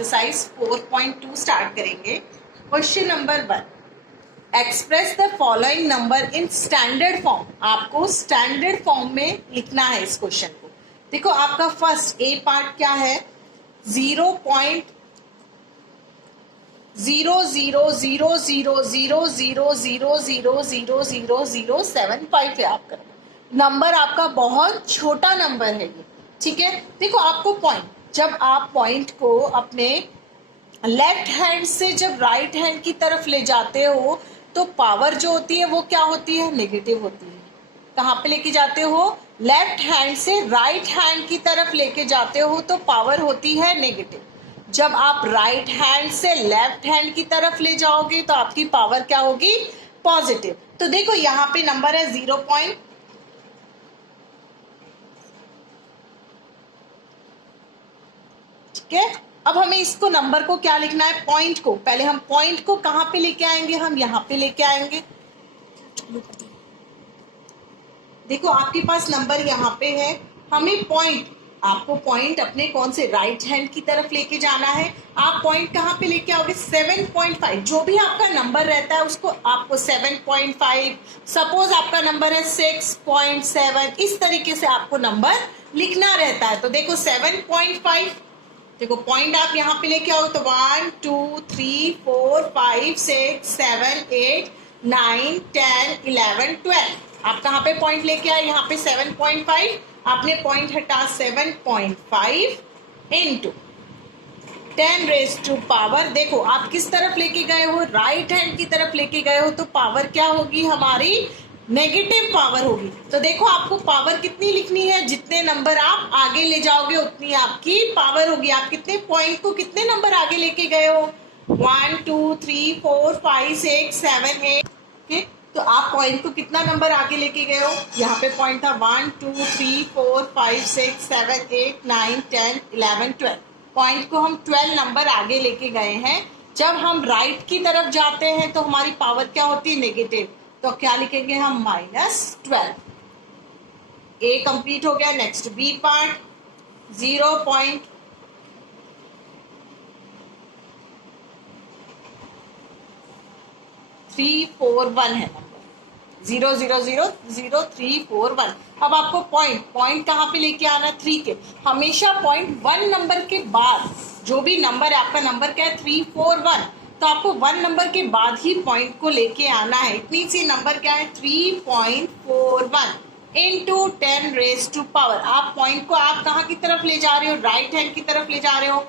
Exercise 4.2 start करेंगे। Question number 1, express the following number in standard form. आपको standard form में लिखना है इस क्वेश्चन को। देखो आपका फर्स्ट ए पार्ट क्या है, 0.0000000000075 है आपका नंबर। आपका बहुत छोटा नंबर है ये, ठीक है। देखो आपको पॉइंट, जब आप पॉइंट को अपने लेफ्ट हैंड से जब राइट हैंड की तरफ ले जाते हो तो पावर जो होती है वो क्या होती है, नेगेटिव होती है। कहाँ पे लेके जाते हो, लेफ्ट हैंड से राइट हैंड की तरफ लेके जाते हो तो पावर होती है नेगेटिव। जब आप राइट हैंड से लेफ्ट हैंड की तरफ ले जाओगे तो आपकी पावर क्या होगी, पॉजिटिव। तो देखो यहाँ पे नंबर है 0. ठीक है, अब हमें इसको नंबर को क्या लिखना है, पॉइंट को। पहले हम पॉइंट को कहां पे लेके आएंगे, हम यहाँ पे लेके आएंगे। देखो आपके पास नंबर यहाँ पे है, हमें पॉइंट, आपको पॉइंट अपने कौन से राइट हैंड की तरफ लेके जाना है। आप पॉइंट कहाँ पे लेके आओगे, 7.5। जो भी आपका नंबर रहता है उसको आपको 7.5, सपोज आपका नंबर है 6.7, इस तरीके से आपको नंबर लिखना रहता है। तो देखो 7.5, देखो पॉइंट आप यहाँ पे लेके आओ तो 1 2 3 4 5 6 7 8 9 10 11 12। आप कहाँ पे पॉइंट लेके आए, यहाँ पे 7.5। आपने पॉइंट हटा 7.5 इंटू 10 रेज टू पावर। देखो आप किस तरफ लेके गए हो, राइट हैंड की तरफ लेके गए हो तो पावर क्या होगी हमारी, नेगेटिव पावर होगी। तो देखो आपको पावर कितनी लिखनी है, जितने नंबर आप आगे ले जाओगे उतनी आपकी पावर होगी। आप कितने पॉइंट को कितने नंबर आगे लेके गए हो, 1 2 3 4 5 6 7 8। ओके, तो आप पॉइंट को कितना नंबर आगे लेके गए हो, यहाँ पे पॉइंट था 1 2 3 4 5 6 7 8 9 10 11 12। पॉइंट को हम 12 नंबर आगे लेके गए हैं। जब हम राइट की तरफ जाते हैं तो हमारी पावर क्या होती है, नेगेटिव। तो क्या लिखेंगे हम, -12। ए कंप्लीट हो गया। नेक्स्ट बी पार्ट, 0.341 है नंबर, 0000341। अब आपको पॉइंट कहाँ पे लेके आना, 3 के। हमेशा पॉइंट 1 नंबर के बाद, जो भी नंबर है आपका, नंबर क्या है 341, तो आपको 1 नंबर के बाद ही पॉइंट को लेके आना है। इतनी सी नंबर क्या है, 3.41 इंटू 10 रेज टू पावर। आप पॉइंट को आप कहाँ की तरफ ले जा रहे हो, राइट हैंड की तरफ ले जा रहे हो।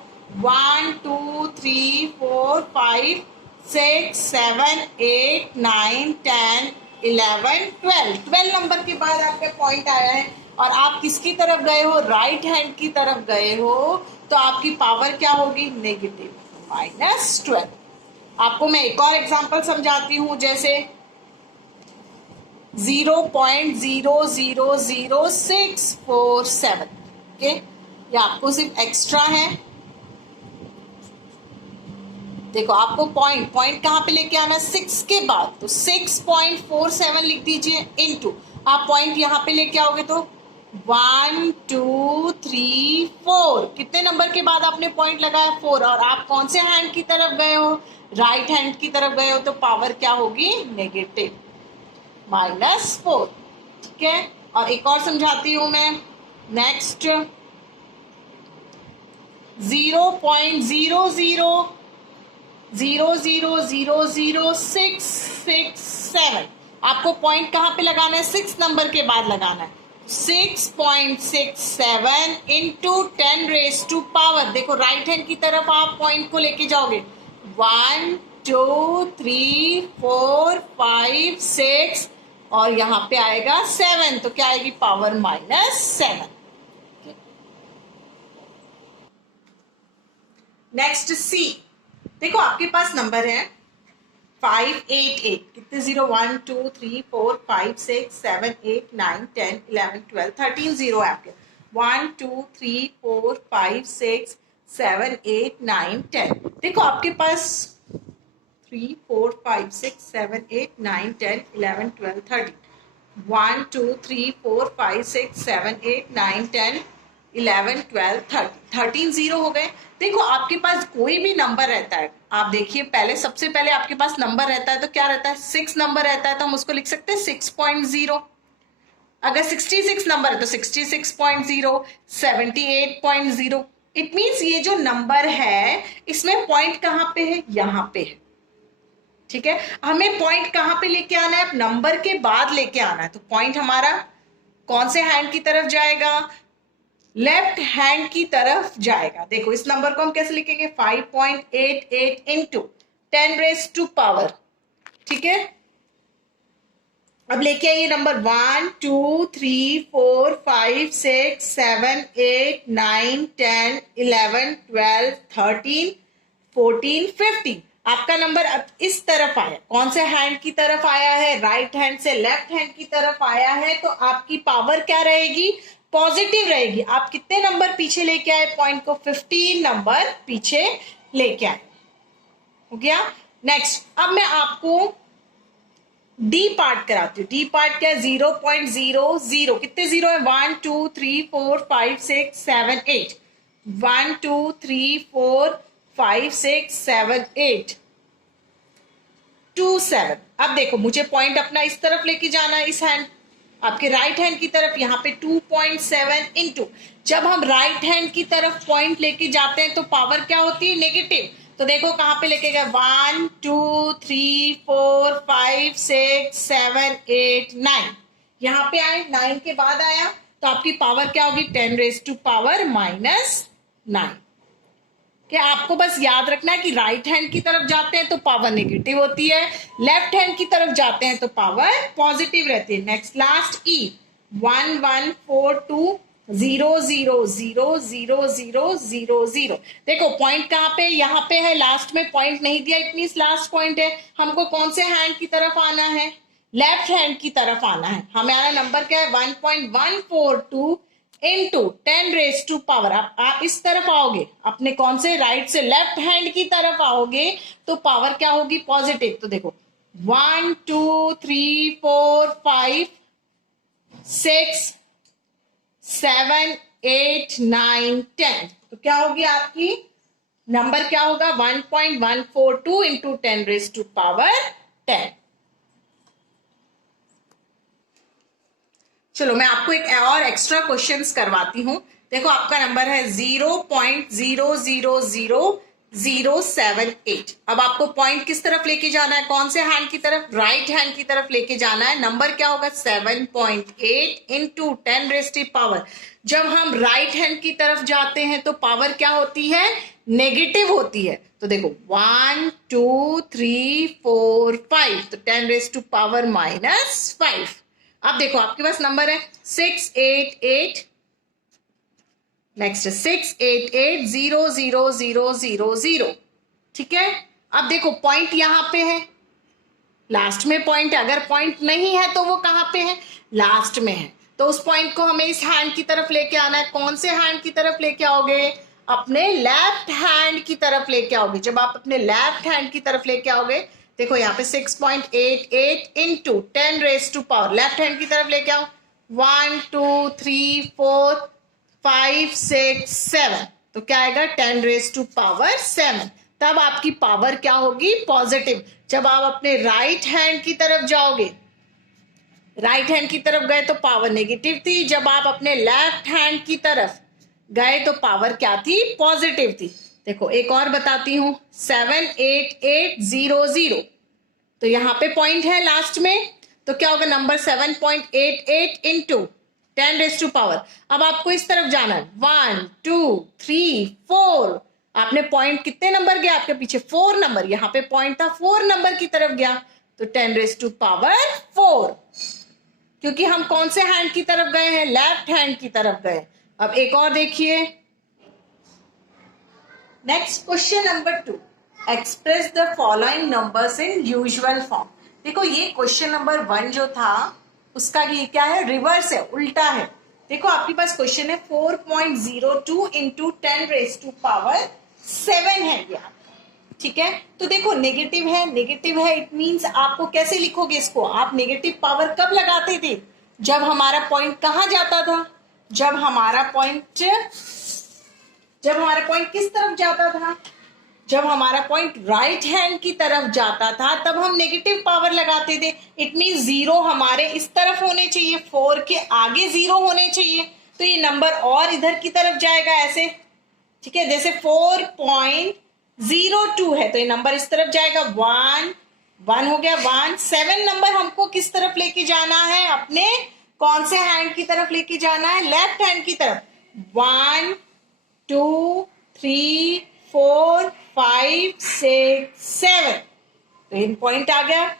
1 2 3 4 5 6 7 8 9 10 11 12। 12 नंबर के बाद आपका पॉइंट आया है और आप किसकी तरफ गए हो, राइट हैंड की तरफ गए हो, तो आपकी पावर क्या होगी, नेगेटिव, -12। आपको मैं एक और एग्जांपल समझाती हूं, जैसे 0.000647। ओके, ये आपको सिर्फ एक्स्ट्रा है। देखो आपको पॉइंट कहाँ पे लेके आना है, 6 के बाद, तो 6.47 लिख दीजिए इंटू, आप पॉइंट यहाँ पे लेके आओगे तो 1 2 3 4। कितने नंबर के बाद आपने पॉइंट लगाया, 4। और आप कौन से हैंड की तरफ गए हो, राइट हैंड की तरफ गए हो, तो पावर क्या होगी, नेगेटिव, -4। ठीक है, और एक और समझाती हूं मैं। नेक्स्ट 0.0000667। आपको पॉइंट कहाँ पे लगाना है, 6 नंबर के बाद लगाना है। 6.67 इंटू 10 रेज टू पावर। देखो राइट हैंड की तरफ आप पॉइंट को लेके जाओगे, 1 2 3 4 5 6 और यहाँ पे आएगा 7, तो क्या आएगी, पावर -7। नेक्स्ट सी, देखो आपके पास नंबर है 588। कितने 0, 1 2 3 4 5 6 7 8 9 10 11 12 13 0 है आपके। 1 2 3 4 5 6 7 8 9 10। देखो आपके पास 3 4 5 6 7 8 9 10 11 12 13। 1 2 3 4 5 6 7 8 9 10 11, 12, 13 जीरो हो गए। देखो आपके पास कोई भी नंबर रहता है, आप देखिए पहले सबसे पहले आपके पास नंबर रहता है तो क्या रहता है, 6 नंबर रहता है तो हम उसको लिख सकते हैं 6.0। अगर 66 नंबर है तो 66.0, 78.0। इट मीन्स ये जो नंबर है इसमें पॉइंट कहां पे है, यहां पे है। ठीक है, हमें पॉइंट कहां पे लेके आना है, नंबर के बाद लेके आना है। तो पॉइंट हमारा कौन से हैंड की तरफ जाएगा, लेफ्ट हैंड की तरफ जाएगा। देखो इस नंबर को हम कैसे लिखेंगे, 5.88 इंटू 10 रेज़ टू पावर। ठीक है, अब लेके आइए नंबर 1, 2, 3, 4, 5, 6, 7, 8, 9, 10, 11, 12, 13, 14, 15। आपका नंबर अब इस तरफ आया, कौन से हैंड की तरफ आया है, राइट हैंड से लेफ्ट हैंड की तरफ आया है। तो आपकी पावर क्या रहेगी, पॉजिटिव रहेगी। आप कितने नंबर पीछे लेके आए, पॉइंट को 15 नंबर पीछे लेके आए। हो गया। नेक्स्ट अब मैं आपको डी पार्ट कराती हूँ। डी पार्ट क्या है, 0.00। कितने जीरो है, 1, 2, 3, 4, 5, 6, 7, 8। 1, 2, 3, 4, 5, 6, 7, 8, 2, 7। अब देखो मुझे पॉइंट अपना इस तरफ लेके जाना है, इस हैंड आपके राइट हैंड की तरफ, यहाँ पे 2.7 इंटू, जब हम राइट हैंड की तरफ पॉइंट लेके जाते हैं तो पावर क्या होती है, नेगेटिव। तो देखो कहां पे लेके गए, 1, 2, 3, 4, 5, 6, 7, 8, 9। यहां पे आए, 9 के बाद आया तो आपकी पावर क्या होगी, 10 रेज़ टू पावर -9। कि आपको बस याद रखना है कि राइट हैंड की तरफ जाते हैं तो पावर नेगेटिव होती है, लेफ्ट हैंड की तरफ जाते हैं तो पावर पॉजिटिव रहती है। नेक्स्ट लास्ट ई, 1, 1, 4, 2, 0, 0, 0, 0, 0, 0, 0। देखो पॉइंट कहां पे, यहाँ पे है, लास्ट में पॉइंट नहीं दिया, इतनी लास्ट पॉइंट है। हमको कौन से हैंड की तरफ आना है, लेफ्ट हैंड की तरफ आना है। हमें आना नंबर क्या है, 1.142 इंटू 10 रेज़ टू पावर। आप इस तरफ आओगे, अपने कौन से, राइट से लेफ्ट हैंड की तरफ आओगे तो पावर क्या होगी, पॉजिटिव। तो देखो 1, 2, 3, 4, 5, 6, 7, 8, 9, 10। तो क्या होगी आपकी नंबर, क्या होगा, 1.142 इंटू 10 रेज़ टू पावर 10। चलो मैं आपको एक और एक्स्ट्रा क्वेश्चंस करवाती हूं। देखो आपका नंबर है 0.000078। अब आपको पॉइंट किस तरफ लेके जाना है, कौन से हैंड की तरफ, राइट हैंड की तरफ लेके जाना है। नंबर क्या होगा, 7.8 इंटू 10 रेज़ टू पावर। जब हम राइट हैंड की तरफ जाते हैं तो पावर क्या होती है, नेगेटिव होती है। तो देखो 1, 2, 3, 4, 5, तो 10 रेज़ टू पावर -5। अब देखो आपके पास नंबर है 688, नेक्स्ट 688000000। ठीक है, अब देखो पॉइंट यहां पे है, लास्ट में पॉइंट है। अगर पॉइंट नहीं है तो वो कहां पे है, लास्ट में है। तो उस पॉइंट को हमें इस हैंड की तरफ लेके आना है। कौन से हैंड की तरफ लेके आओगे, अपने लेफ्ट हैंड की तरफ लेके आओगे। जब आप अपने लेफ्ट हैंड की तरफ लेके आओगे, देखो यहाँ पे 6.88 into 10 raise to power, left hand की तरफ लेके आओ, 1, 2, 3, 4, 5, 6, 7। तो क्या आएगा, 10 रेज़ टू पावर 7। तब आपकी पावर क्या होगी, पॉजिटिव। जब आप अपने राइट हैंड की तरफ जाओगे, राइट हैंड की तरफ गए तो पावर नेगेटिव थी। जब आप अपने लेफ्ट हैंड की तरफ गए तो पावर क्या थी, पॉजिटिव थी। देखो एक और बताती हूं, 78800। तो यहां पे पॉइंट है लास्ट में, तो क्या होगा number 7.88 into 10 raise to power. अब आपको इस तरफ जाना है, 1, 2, 3, 4। आपने पॉइंट कितने नंबर गया आपके पीछे, 4 नंबर। यहाँ पे पॉइंट था 4 नंबर की तरफ गया तो 10 रेज़ टू पावर 4, क्योंकि हम कौन से हैंड की तरफ गए हैं, लेफ्ट हैंड की तरफ गए। अब एक और देखिए, next question number 2, express the following numbers in usual form. देखो ये क्वेश्चन नंबर 1 जो था उसका ये क्या है, रिवर्स है, उल्टा है। देखो आपके पास क्वेश्चन है 4.02 इंटू 10 रेज़ टू पावर 7 है ये। ठीक है, तो देखो नेगेटिव है, नेगेटिव है, इट मींस आपको कैसे लिखोगे इसको, आप नेगेटिव पावर कब लगाते थे, जब हमारा पॉइंट कहाँ जाता था, जब हमारा पॉइंट किस तरफ जाता था, जब हमारा पॉइंट राइट हैंड की तरफ जाता था तब हम नेगेटिव पावर लगाते थे। इट मीन जीरो हमारे इस तरफ होने चाहिए, 4 के आगे जीरो होने चाहिए, तो ये नंबर और इधर की तरफ जाएगा ऐसे, ठीक है। जैसे 4.02 है तो ये नंबर इस तरफ जाएगा, 1 हो गया 1। 7 नंबर हमको किस तरफ लेके जाना है, अपने कौन से हैंड की तरफ लेके जाना है, लेफ्ट हैंड की तरफ। 1 2 3 4 5 6 7, तो इन पॉइंट आ गया।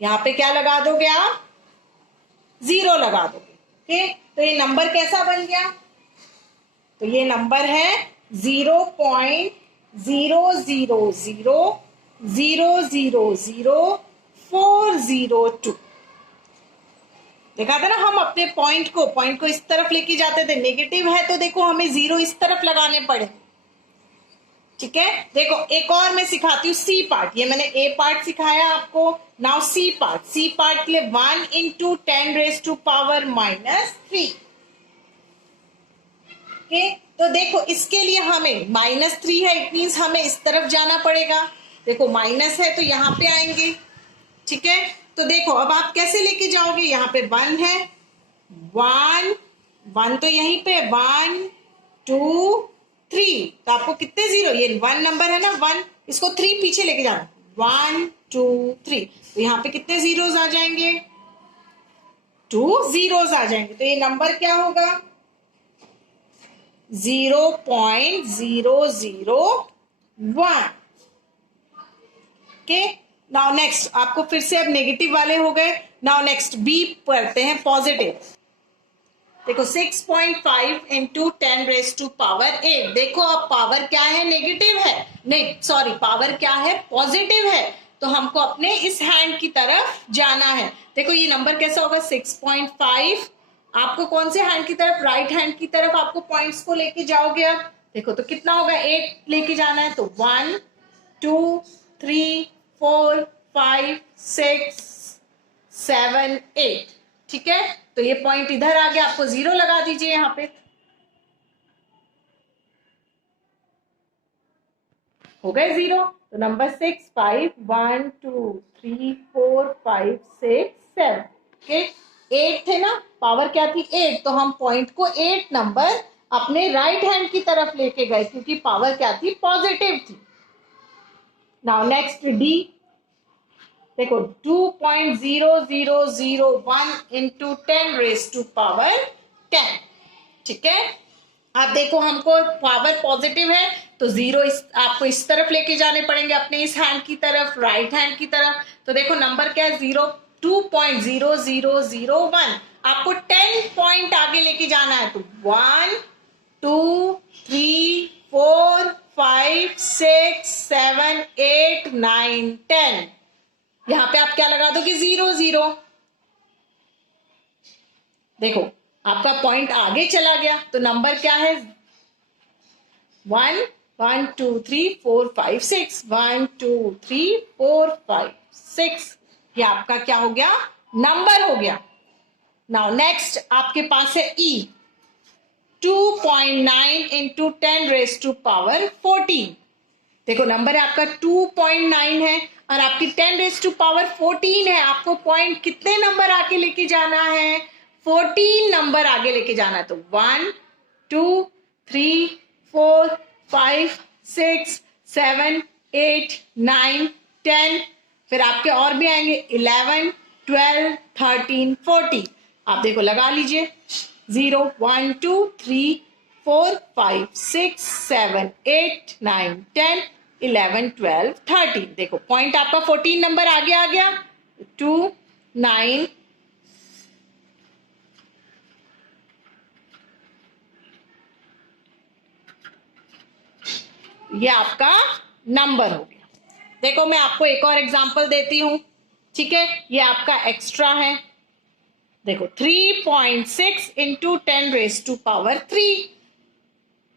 यहां पे क्या लगा दोगे आप, जीरो लगा दोगे, ठीक। तो ये नंबर कैसा बन गया, तो ये नंबर है 0.000000402। देखा था ना, हम अपने पॉइंट को इस तरफ लेके जाते थे, नेगेटिव है तो देखो हमें जीरो इस तरफ लगाने पड़े, ठीक है। देखो एक और मैं सिखाती हूँ सी पार्ट, ये मैंने ए पार्ट सिखाया आपको, now C part. C part के लिए 1 × 10⁻³ ओके। तो देखो इसके लिए हमें -3 है, इट मीन्स हमें इस तरफ जाना पड़ेगा। देखो माइनस है तो यहाँ पे आएंगे, ठीक है। तो देखो अब आप कैसे लेके जाओगे, यहाँ पे 1 है, 1 तो यहीं पे 1 2 3, तो आपको कितने जीरो, ये 1 नंबर है ना 1, इसको 3 पीछे लेके जाना, 1 2 3, तो यहाँ पे कितने जीरोस आ जाएंगे, 2 जीरोस आ जाएंगे। तो ये नंबर क्या होगा, 0.001। ओके। नाउ नेक्स्ट आपको फिर से अब नेगेटिव वाले हो गए। नाउ नेक्स्ट बी करते हैं पॉजिटिव। देखो 6.5 × 10⁻8। देखो अब पावर क्या है, नेगेटिव है, नहीं सॉरी पावर क्या है, पॉजिटिव है, तो हमको अपने इस हैंड की तरफ जाना है। देखो ये नंबर कैसा होगा, 6.5, आपको कौन से हैंड की तरफ, राइट हैंड की तरफ आपको पॉइंट्स को लेके जाओगे अब। देखो तो कितना होगा, 8 लेके जाना है, तो 1 2 3 4 5 6 7 8, ठीक है। तो ये पॉइंट इधर आ गया, आपको जीरो लगा दीजिए यहां पे, हो गए जीरो। तो नंबर 6 5 1 2 3 4 5 6 7, ओके। 8 थे ना, पावर क्या थी 8, तो हम पॉइंट को 8 नंबर अपने राइट हैंड की तरफ लेके गए क्योंकि पावर क्या थी, पॉजिटिव थी। Now next D. देखो 2.0001 × 10⁻10, ठीक है। अब देखो हमको पावर पॉजिटिव है तो जीरो आपको इस तरफ लेके जाने पड़ेंगे, अपने इस हैंड की तरफ, राइट हैंड की तरफ। तो देखो नंबर क्या है, 2.0001, आपको 10 पॉइंट आगे लेके जाना है, तो 1 2 3 4 5 6 7 8 9 10, यहां पे आप क्या लगा दोगे, 0 0। देखो आपका पॉइंट आगे चला गया, तो नंबर क्या है, 1 1 2 3 4 5 6, 1 2 3 4 5 6, ये आपका क्या हो गया, नंबर हो गया। नाउ नेक्स्ट आपके पास है ई, 2.9 × 10⁻14। देखो नंबर है आपका 2.9 है और आपकी 10⁻14 है, आपको पॉइंट कितने नंबर आगे लेके जाना है, 14 नंबर आगे लेके जाना है। तो 1 2 3 4 5 6 7 8 9 10, फिर आपके और भी आएंगे 11 12 13 14, आप देखो लगा लीजिए, 0 1 2 3 4 5 6 7 8 9 10 11 12 13, देखो पॉइंट आपका 14 नंबर आगे आ गया, 2 9 ये आपका नंबर हो गया। देखो मैं आपको एक और एग्जांपल देती हूं, ठीक है। ये आपका एक्स्ट्रा है, देखो 3.6 × 10⁻3,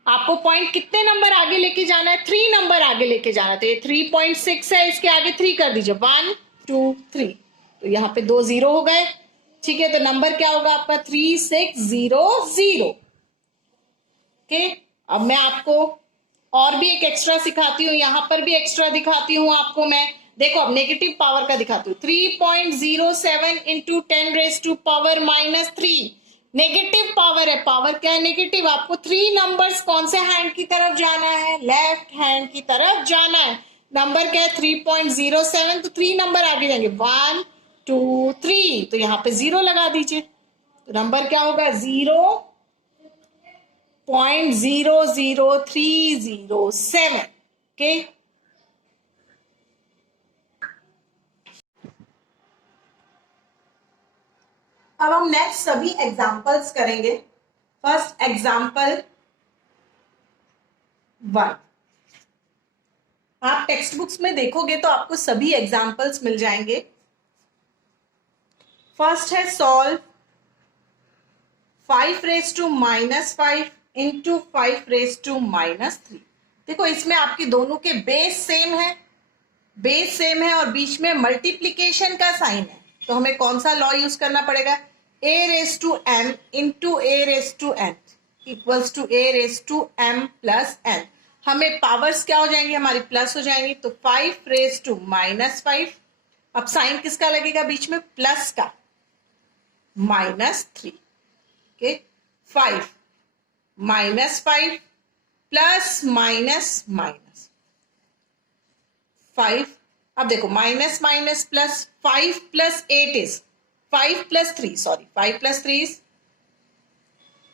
आपको पॉइंट कितने नंबर आगे लेके जाना है, 3 नंबर आगे लेके जाना है। तो ये 3.6 है, इसके आगे 3 कर दीजिए, 1 2 3, तो यहाँ पे 2 जीरो हो गए, ठीक है। तो नंबर क्या होगा आपका, 3600। ओके, अब मैं आपको और भी एक एक्स्ट्रा सिखाती हूँ, यहां पर भी एक्स्ट्रा दिखाती हूँ आपको मैं। देखो अब नेगेटिव पावर का दिखाती हूँ। 3.07 into 10 raise to power -3 negative power है। पावर क्या है? नेगेटिव। आपको 3 नंबर्स कौन से हैंड की तरफ जाना है? लेफ्ट हैंड की तरफ जाना है। नंबर क्या है? 3.07, तो 3 नंबर आगे जाएंगे, 1 2 3, तो यहाँ पे 0 लगा दीजिए, तो नंबर क्या होगा? 0.00307। ओके, अब हम नेक्स्ट सभी एग्जांपल्स करेंगे। First example 1। आप टेक्स्ट बुक्स में देखोगे तो आपको सभी एग्जांपल्स मिल जाएंगे। फर्स्ट है solve 5 raise to -5 into 5 raise to -3। देखो इसमें आपकी दोनों के बेस सेम है, बेस सेम है और बीच में मल्टीप्लीकेशन का साइन है, तो हमें कौन सा लॉ यूज करना पड़ेगा? a raise to m into a raise to n equals to a raise to m plus n। हमें पावर्स क्या हो जाएंगी? हमारी प्लस हो जाएंगी, तो 5 रेज टू -5। अब साइन किसका लगेगा बीच में? प्लस का, -3। Okay, 5 -5 plus minus minus 5। अब देखो minus minus plus, 5 plus 8 is 5 plus 3, sorry 5 plus 3 is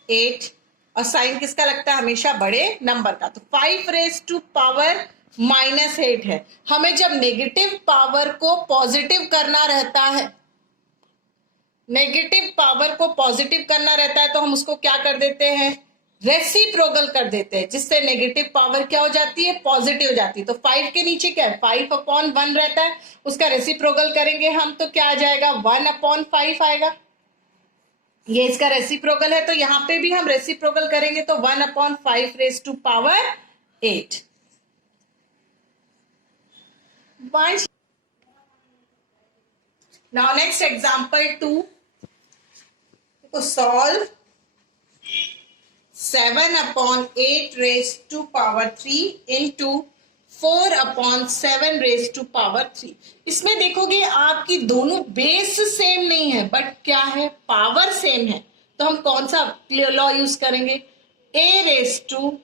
8, और साइन किसका लगता है? हमेशा बड़े नंबर का, तो 5 रेज टू पावर -8 है। हमें जब नेगेटिव पावर को पॉजिटिव करना रहता है, नेगेटिव पावर को पॉजिटिव करना रहता है, तो हम उसको क्या कर देते हैं? रेसिप्रोकल कर देते हैं, जिससे नेगेटिव पावर क्या हो जाती है? पॉजिटिव हो जाती है। तो 5 के नीचे क्या है? 5/1 रहता है, उसका रेसिप्रोकल करेंगे हम तो क्या आ जाएगा? 1/5 आएगा। ये इसका रेसिप्रोकल है, तो यहां पे भी हम रेसिप्रोकल करेंगे तो 1/5 raise to power 8। Now next example 2। तो solve 7/8 raise to power 3 into 4/7 raise to power 3। इसमें देखोगे आपकी दोनों बेस सेम नहीं है, बट क्या है? पावर सेम है, तो हम कौन सा लॉ यूज करेंगे? a raise to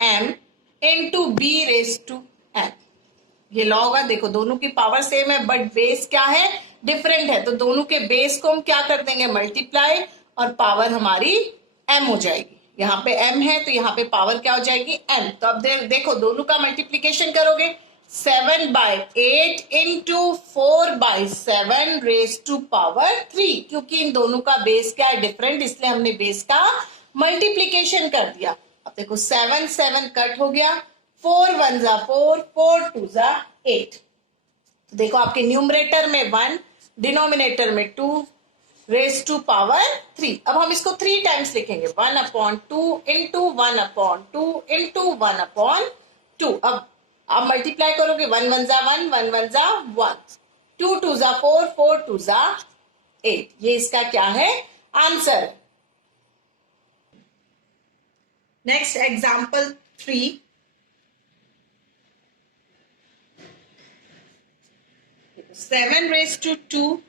m into b raise to n। ये लॉ होगा। देखो दोनों की पावर सेम है, बट बेस क्या है? डिफरेंट है, तो दोनों के बेस को हम क्या कर देंगे? मल्टीप्लाई, और पावर हमारी m हो जाएगी। यहाँ पे m है तो यहाँ पे पावर क्या हो जाएगी? m। तो अब देखो दोनों का मल्टीप्लीकेशन करोगे, 7/8 इंटू 4/7 रेज टू पावर 3, क्योंकि इन दोनों का बेस क्या है? डिफरेंट, इसलिए हमने बेस का मल्टीप्लीकेशन कर दिया। अब देखो 7 7 कट हो गया, 4 1 जा 4, 4 2 जा 8। तो देखो आपके न्यूमरेटर में 1, डिनोमिनेटर में 2 रेज टू पावर 3। अब हम इसको 3 टाइम्स लिखेंगे, 1/2 इंटू 1/2 इंटू 1/2। अब आप मल्टीप्लाई करोगे, 1 1 जा 1, 1 1 जा 1, 2 2 जा 4, 4 2 जा 8। ये इसका क्या है? Answer. Next example 3। 7 raise to 2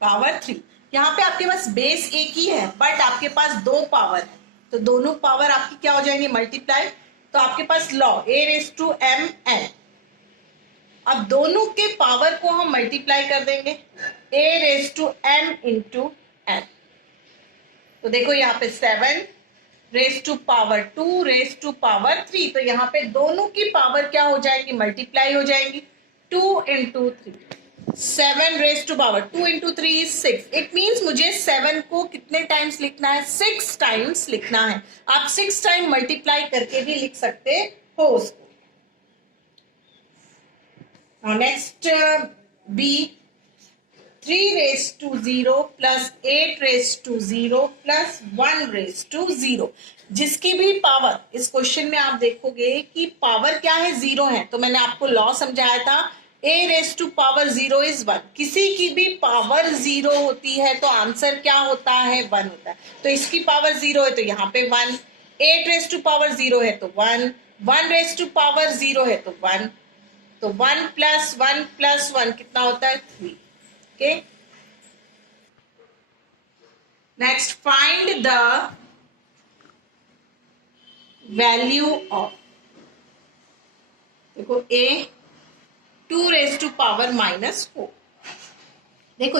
power 3। यहाँ पे आपके पास बेस एक ही है, बट आपके पास 2 पावर है, तो दोनों पावर आपकी क्या हो जाएंगे? मल्टीप्लाई। तो आपके पास law a raise to m n। अब दोनों के पावर को हम मल्टीप्लाई कर देंगे, a raise to m into n। तो देखो यहाँ पे 7 raise to power 2 raise to power 3, तो यहाँ पे दोनों की पावर क्या हो जाएगी? मल्टीप्लाई हो जाएगी, 2 into 3। 7 raise to power 2 into 3 is 6। It means मुझे 7 को कितने टाइम्स लिखना है? 6 टाइम्स लिखना है। आप 6 टाइम मल्टीप्लाई करके भी लिख सकते हो उसको। Next B, 3 raise to 0 plus 8 raise to 0 plus 1 raise to 0। जिसकी भी पावर, इस क्वेश्चन में आप देखोगे कि पावर क्या है? 0 है, तो मैंने आपको लॉ समझाया था, a raise to power 0 is 1। किसी की भी पावर 0 होती है तो आंसर क्या होता है? 1 होता है। तो इसकी पावर 0 है तो यहाँ पे 1, 8 रेस टू पावर 0 है तो 1, 1 रेस टू पावर 0 है तो 1, तो 1 प्लस 1 प्लस 1 कितना होता है 3. Okay, next find the value of, देखो a 2 रेस टू पावर -4. देखो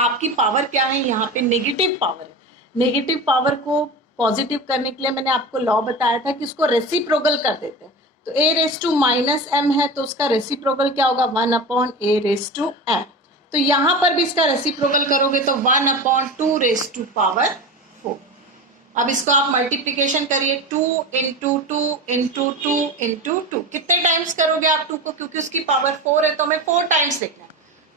आपकी पावर क्या है, यहाँ पे नेगेटिव पावर है. नेगेटिव पावर को पॉजिटिव करने के लिए मैंने आपको लॉ बताया था कि उसको रेसिप्रोकल कर देते हैं. तो a रेस टू -m है तो उसका रेसिप्रोकल क्या होगा 1/a रेस टू m. तो यहाँ पर भी इसका रेसिप्रोकल करोगे तो 1/2 रेस टू पावर 4. अब इसको आप मल्टीप्लीकेशन करिए, 2 इंटू 2 इंटू 2 इंटू 2. कितने टाइम्स करोगे आप 2 को, क्योंकि उसकी पावर 4 है तो हमें 4 टाइम्स लिखना है.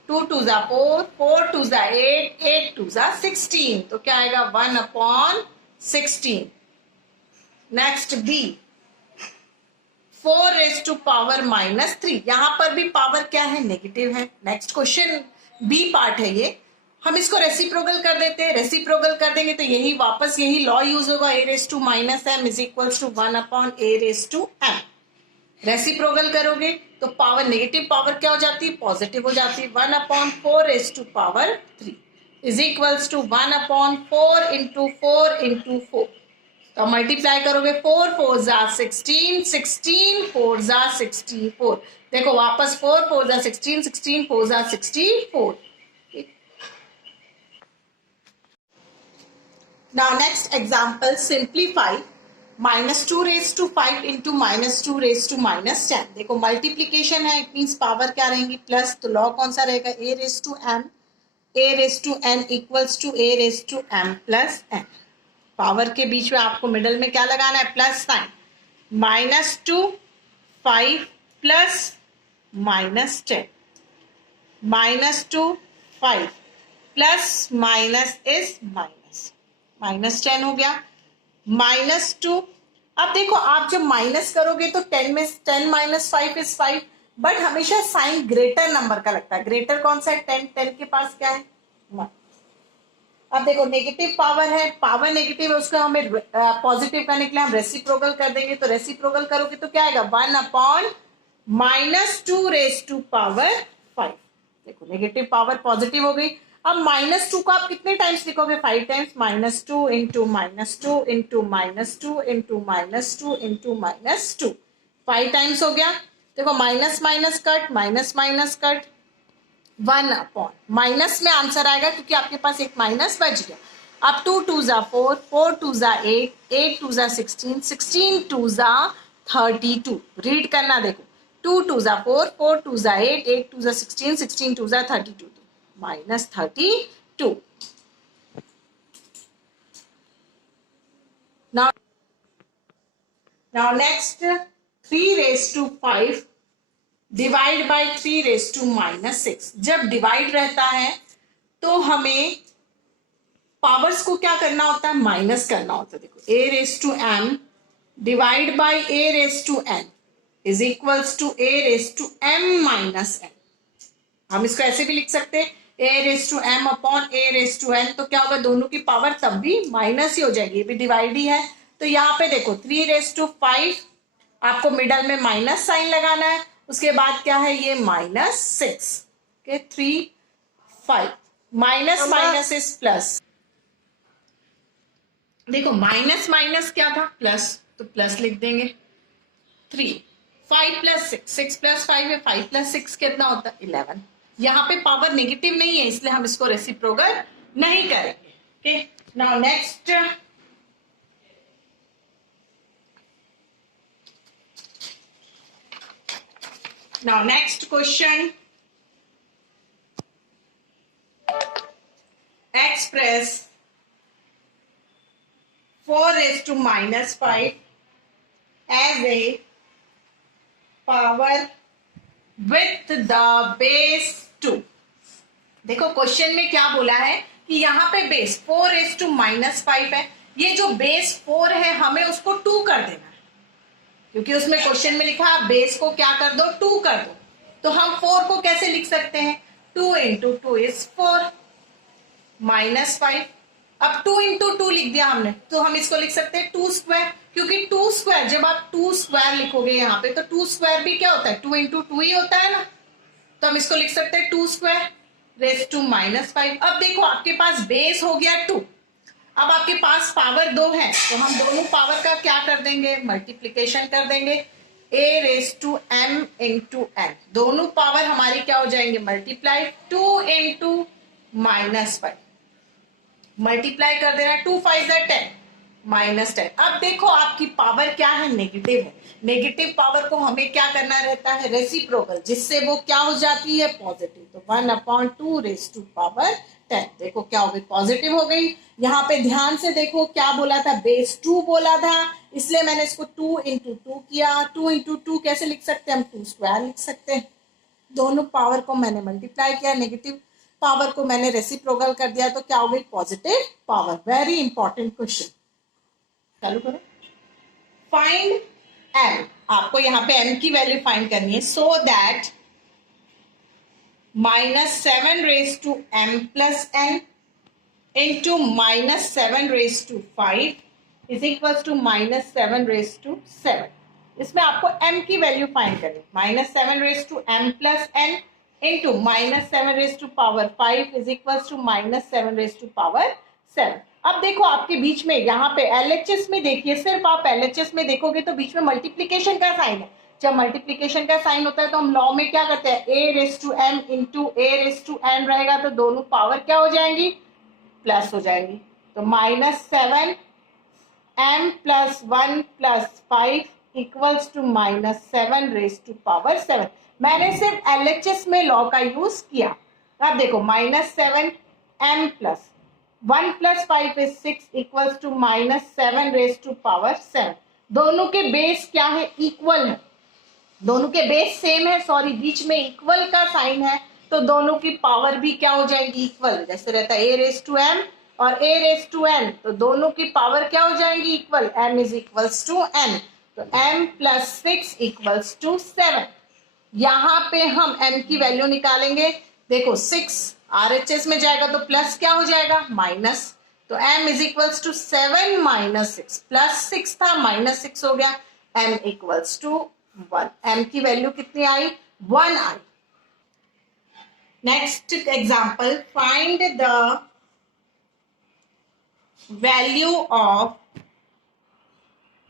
2 2 जा 4, 4 2 जा 8, 8 2 जा 16. तो क्या आएगा 1/16. Next B 4 raise to power -3. यहां पर भी पावर क्या है, नेगेटिव है. नेक्स्ट क्वेश्चन बी पार्ट है ये. हम इसको रेसिप्रोकल कर देते हैं. रेसिप्रोकल कर देंगे तो यही वापस यही लॉ यूज होगा, a raise to -m is equals to 1/a raise to m. Reciprocal करोगे तो पावर नेगेटिव पावर क्या हो जाती है, पॉजिटिव हो जाती है. 1/4 raise to power 3 is equals to 1/4 into 4 into 4. तो मल्टीप्लाई करोगे 4 4 जा 16, 16 4 जा 64. देखो वापस 4 4 जा 16, 16 4 जा 64. Now next example, simplify -2 raise to 5 into -2 raise to -10. देखो मल्टीप्लीकेशन है, इट मीन्स पावर क्या रहेंगी प्लस. तो लॉ कौन सा रहेगा, a raise to m, a raise to n equals to a raise to m plus n. Power के बीच में आपको मिडल में क्या लगाना है, plus sign. -2 5 plus -10, -2 5 plus minus is -10 हो गया. -2. अब देखो आप जब माइनस करोगे तो 10 में 10 - 5 इज 5, बट हमेशा साइन ग्रेटर नंबर का लगता है. ग्रेटर कौन सा है, 10. 10 के पास क्या है 1. अब देखो नेगेटिव पावर है, पावर नेगेटिव है, उसको हमें पॉजिटिव करने के लिए हम रेसिप्रोकल कर देंगे. तो रेसिप्रोकल करोगे तो क्या आएगा 1/-2 रेस टू पावर 5. देखो नेगेटिव पावर पॉजिटिव हो गई. अब -2 को आप कितने टाइम्स लिखोगे, 5 times. -2 into -2 into -2 into -2 into -2, 5 times हो गया. देखो minus minus cut, minus minus cut, 1/, minus में आंसर आएगा क्योंकि आपके पास एक माइनस बच गया. अब 2 2 जा 4, 4 2 जा 8, 8 2 जा 16, 16 2 जा 32. रीड करना, देखो 2 2 जा 4, 4 2 जा 8, 8 2 जा 16, 16 2 जा 32, -32. Now next 3 raise to 5 divide by 3 raise to -6. जब डिवाइड रहता है तो हमें पावर्स को क्या करना होता है, माइनस करना होता है. देखो a raise to m divide by a raise to n is equals to a raise to m minus n. हम इसको ऐसे भी लिख सकते हैं a raise to m upon a raise to n. तो क्या होगा, दोनों की पावर तब भी माइनस ही हो जाएगी, ये भी डिवाइड ही है. तो यहाँ पे देखो 3 रेस टू 5, आपको मिडल में माइनस साइन लगाना है. उसके बाद क्या है, ये -6. Okay 3 5 minus minus is plus. देखो माइनस माइनस क्या था, प्लस, तो प्लस लिख देंगे. 3 5 प्लस 6, 6 प्लस 5 है, 5 प्लस 6 कितना होता है 11. यहाँ पे पावर नेगेटिव नहीं है इसलिए हम इसको रेसिप्रोकल नहीं करेंगे. Okay now next question. Express 4 raise to -5 as a power with the base 2. देखो क्वेश्चन में क्या बोला है कि यहाँ पे बेस 4 रेस टू -5 है. ये जो बेस 4 है हमें उसको 2 कर देना है, क्योंकि उसमें क्वेश्चन में लिखा है बेस को क्या कर दो, 2 कर दो. तो हम 4 को कैसे लिख सकते हैं, 2 इंटू 2 इज 4 -5 अब 2 इंटू 2 लिख दिया हमने, तो हम इसको लिख सकते हैं 2 स्क्वायर, क्योंकि 2 स्क्वायर, जब आप 2 स्क्वायर लिखोगे यहाँ पे तो 2 स्क्वायर भी क्या होता है, 2 इंटू 2 ही होता है ना, तो हम इसको लिख सकते हैं 2 स्क्वायर रेज टू -5। अब देखो आपके पास बेस हो गया 2, अब आपके पास पावर 2 है, तो हम दोनों पावर का क्या कर देंगे, मल्टीप्लीकेशन कर देंगे, a raise to m into n, दोनों पावर हमारी क्या हो जाएंगे, मल्टीप्लाई, 2 इंटू -5, मल्टीप्लाई कर देना, 2 5 10 -10। अब देखो आपकी पावर क्या है, नेगेटिव है, नेगेटिव पावर को हमें क्या करना रहता है, रेसिप्रोकल, जिससे वो क्या हो जाती है, पॉजिटिव, तो 1/2 रेज टू पावर 10, देखो क्या हो गई, पॉजिटिव हो गई। यहाँ पे ध्यान से देखो क्या बोला था, बेस 2 बोला था, इसलिए मैंने इसको 2 इंटू 2 किया। 2 इंटू 2 कैसे लिख सकते हैं हम, 2 स्क्वायर लिख सकते हैं, दोनों पावर को मैंने मल्टीप्लाई किया, नेगेटिव पावर को मैंने रेसिप्रोकल कर दिया, तो क्या हो गई, positive power. Very important question, चालू करो। फाइंड m, आपको यहाँ पे m की वैल्यू फाइंड करनी है, so that -7 raise to m plus n into -7 raise to 5 is equal to -7 raise to 7। इसमें आपको m की वैल्यू फाइंड करनी है, -7 raise to m plus n into -7 raise to power 5 is equal to -7 raise to power 7। अब देखो आपके बीच में यहाँ पे LHS में देखिए, सिर्फ आप LHS में देखोगे तो बीच में मल्टीप्लीकेशन का साइन है, जब मल्टीप्लीकेशन का साइन होता है तो हम लॉ में क्या करते हैं, a raise to m into a raise to n रहेगा, तो दोनों पावर क्या हो जाएंगी, प्लस हो जाएंगी, तो -7 m plus 1 plus 5 equals to -7 raise to power 7। मैंने सिर्फ LHS में लॉ का यूज किया। अब देखो -7 m plus 1 plus 5 is 6 equals to -7 raise to power 7। दोनों के बेस क्या है, इक्वल है, दोनों के बेस सेम है, सॉरी बीच में इक्वल का साइन है, तो दोनों की पावर भी क्या हो जाएंगी, इक्वल, जैसे रहता है a रेज टू m और a रेज टू n, तो दोनों की पावर क्या हो जाएंगी, equal, m is equals to n, तो m प्लस 6 इक्वल्स टू 7। यहाँ पे हम m की वैल्यू निकालेंगे, देखो 6 RHS में जाएगा तो प्लस क्या हो जाएगा, माइनस, तो m is equals to 7 minus 6, plus 6 था -6 हो गया, m इक्वल्स टू 1, m की वैल्यू कितनी आई, 1 आई। Next example, find the value of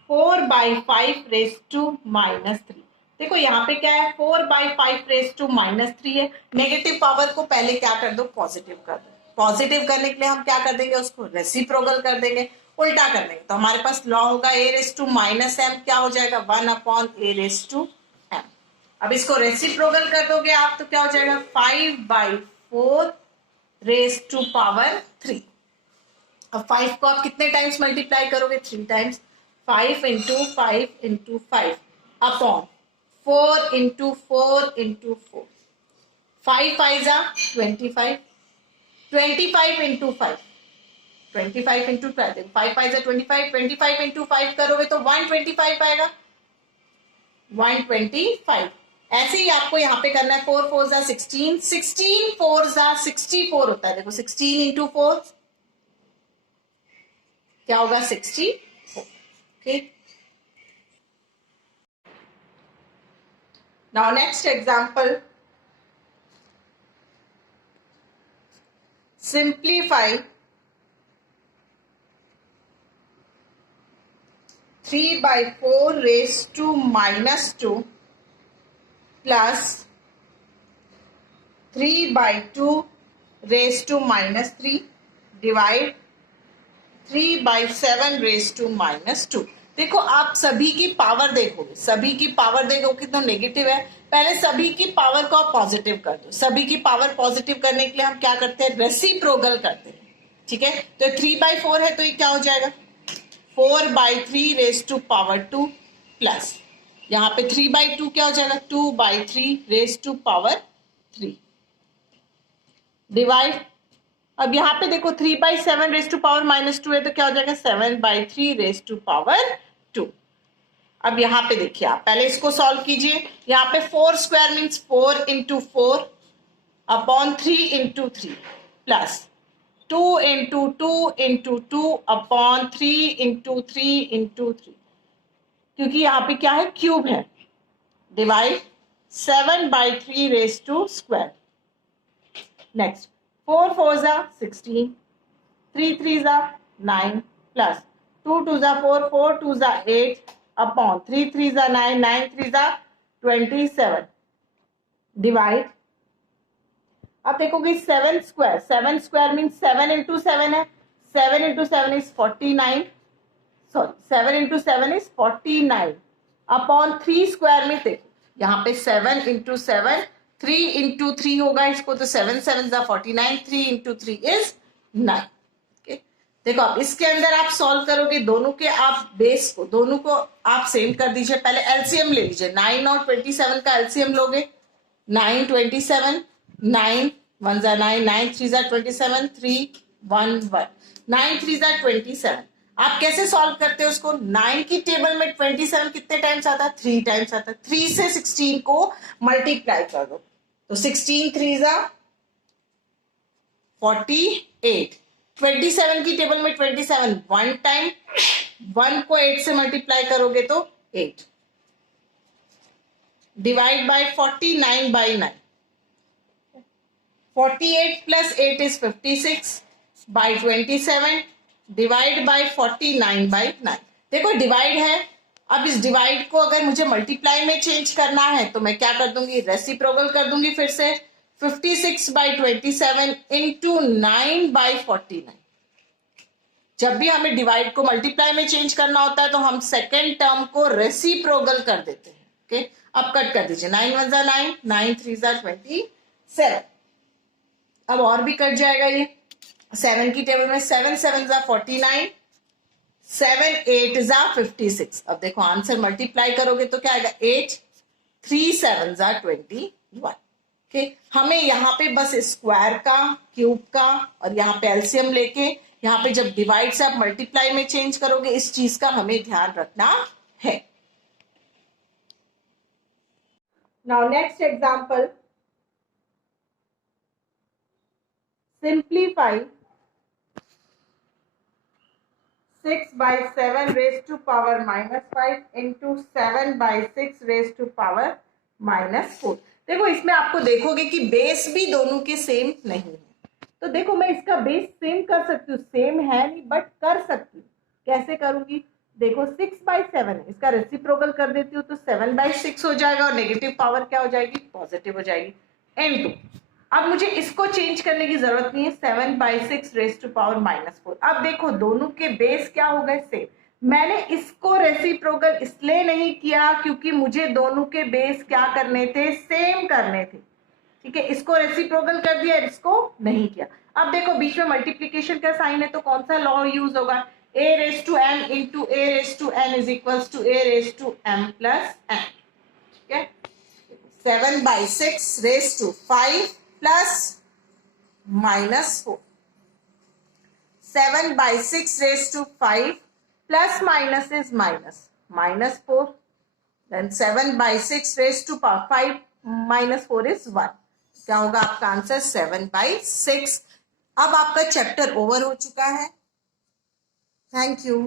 4/5 raise to -3। देखो यहाँ पे क्या है, 4/5 रेज टू -3 है, नेगेटिव पावर को पहले क्या कर दो, पॉजिटिव कर दो, पॉजिटिव करने के लिए हम क्या कर देंगे, उसको रेसिप्रोकल कर देंगे, उल्टा कर देंगे, तो हमारे पास लॉ होगा a रेज टू -m, क्या हो जाएगा, 1/a रेज टू m। अब इसको रेसिप्रोकल कर दोगे आप तो क्या हो जाएगा, 5/4 रेज टू पावर 3। अब 5 को आप कितने टाइम्स मल्टीप्लाई करोगे, 3 times, 5 into 5 into 5 upon 4 into 4 into 4, 5 5 जा 25, 25 इंटू 5, 25 इंटू 12, 5 5 जा 25, 25 इंटू 5 करोगे तो 125 आएगा, 125। ऐसे ही आपको यहाँ पे करना है, 4 4 जा 16, 16 4 जा 64 होता है, देखो 16 इंटू 4 क्या होगा, 64। Okay, now next example, simplify 3/4 raise to -2 plus 3/2 raise to -3 divide 3/7 raise to -2। देखो आप सभी की पावर देखोगे, सभी की पावर देखोगे तो नेगेटिव है, पहले सभी की पावर को आप पॉजिटिव कर दो, सभी की पावर पॉजिटिव करने के लिए हम क्या करते हैं, रेसिप्रोकल करते हैं, ठीक है, तो 3/4 है तो ये क्या हो जाएगा, 4/3 रेज टू पावर 2 प्लस यहाँ पे 3/2 क्या हो जाएगा, 2/3 रेज टू पावर 3 डिवाइड, अब यहाँ पे देखो 3/7 रेज टू पावर -2 है तो क्या हो जाएगा, 7/3 रेज टू पावर 2। अब यहाँ पे देखिए, आप पहले इसको सॉल्व कीजिए, यहाँ पे 4 square means 4 into 4 upon 3 into 3 plus 2 into 2 into 2 upon 3 into 3 into 3, क्योंकि यहाँ पे क्या है, क्यूब है, divide 7/3 raise to square. Next 4 4 जा 16, 3 3 जा 9 प्लस 2 2 जा 4, 4 2 जा 8 अपॉन 3 3 जा 9, 9 3 जा 27 डिवाइड. अब देखोगे 7 स्क्वायर, 7 स्क्वायर मीन 7 इंटू 7 है, 7 into 7 is 49, sorry 7 into 7 is 49 upon 3 square में. देखो यहाँ पे 7 इंटू 7, 3 इंटू 3 होगा इसको, तो 7 7 जा 49, 3 इंटू 3 इज 9. देखो आप इसके अंदर आप सॉल्व करोगे, दोनों के आप बेस को, दोनों को आप सेम कर दीजिए. पहले एलसीएम ले लीजिए, 9 और 27 का एलसीएम लोगे, 9 27, 9 1 जा 9, 9 3 जा 27, 3 1 1, 9 3 जा 27. आप कैसे सॉल्व करते हो उसको, 9 की टेबल में 27 कितने टाइम्स आता है, 3 टाइम्स आता है. 3 से 16 को मल्टीप्लाई कर दो, तो 16 3 जा 48. 27 की टेबल में 27 1 टाइम, 1 को 8 से मल्टीप्लाई करोगे तो 8 divide by 49/9. 48 plus 8 is 56 by 27 divide by 49/9. देखो डिवाइड है, अब इस डिवाइड को अगर मुझे मल्टीप्लाई में चेंज करना है तो मैं क्या कर दूंगी, रेसिप्रोकल कर दूंगी. फिर से 56/27 इंटू 9/49. जब भी हमें डिवाइड को मल्टीप्लाई में चेंज करना होता है तो हम सेकेंड टर्म को रेसिप्रोकल कर देते हैं. ओके, अब कट कर दीजिए, 9 1 जा 9, 9 3 जा 27. अब और भी कट जाएगा ये. 7 की टेबल में 7 7 जा 49, 7 8 जा 56. अब देखो आंसर मल्टीप्लाई करोगे तो क्या आएगा, 8 3 7 जा 21. ओके, हमें यहाँ पे बस स्क्वायर का, क्यूब का और यहाँ पे एलसीएम लेके, यहाँ पे जब डिवाइड से आप मल्टीप्लाई में चेंज करोगे, इस चीज का हमें ध्यान रखना है. Now next example, simplify 6/7 raised to power -5 into 7/6 raised to power -4. देखो इसमें आपको देखोगे कि बेस भी दोनों के सेम नहीं है. तो देखो मैं इसका बेस सेम कर सकती हूँ, सेम है नहीं बट कर सकती हूँ. कैसे करूंगी, देखो 6/7 इसका रेसिप्रोकल कर देती हूँ तो 7/6 हो जाएगा और नेगेटिव पावर क्या हो जाएगी, पॉजिटिव हो जाएगी. n2. अब मुझे इसको चेंज करने की जरूरत नहीं है, 7/6 रेज टू पावर -4. अब देखो दोनों के बेस क्या हो गए, सेम. मैंने इसको रेसिप्रोकल इसलिए नहीं किया क्योंकि मुझे दोनों के बेस क्या करने थे, सेम करने थे. ठीक है, इसको रेसिप्रोकल कर दिया, इसको नहीं किया. अब देखो बीच में मल्टीप्लीकेशन का साइन है तो कौन सा लॉ यूज होगा, a raised to m into a raised to n is equals to a raised to m plus n. ठीक है, 7/6 raised to 5 plus -4. 7/6 raised to 5 plus minus is -4. Then 7/6 raised to power 5 -4 is 1. क्या होगा आपका answer, 7/6. अब आपका chapter over हो चुका है. Thank you.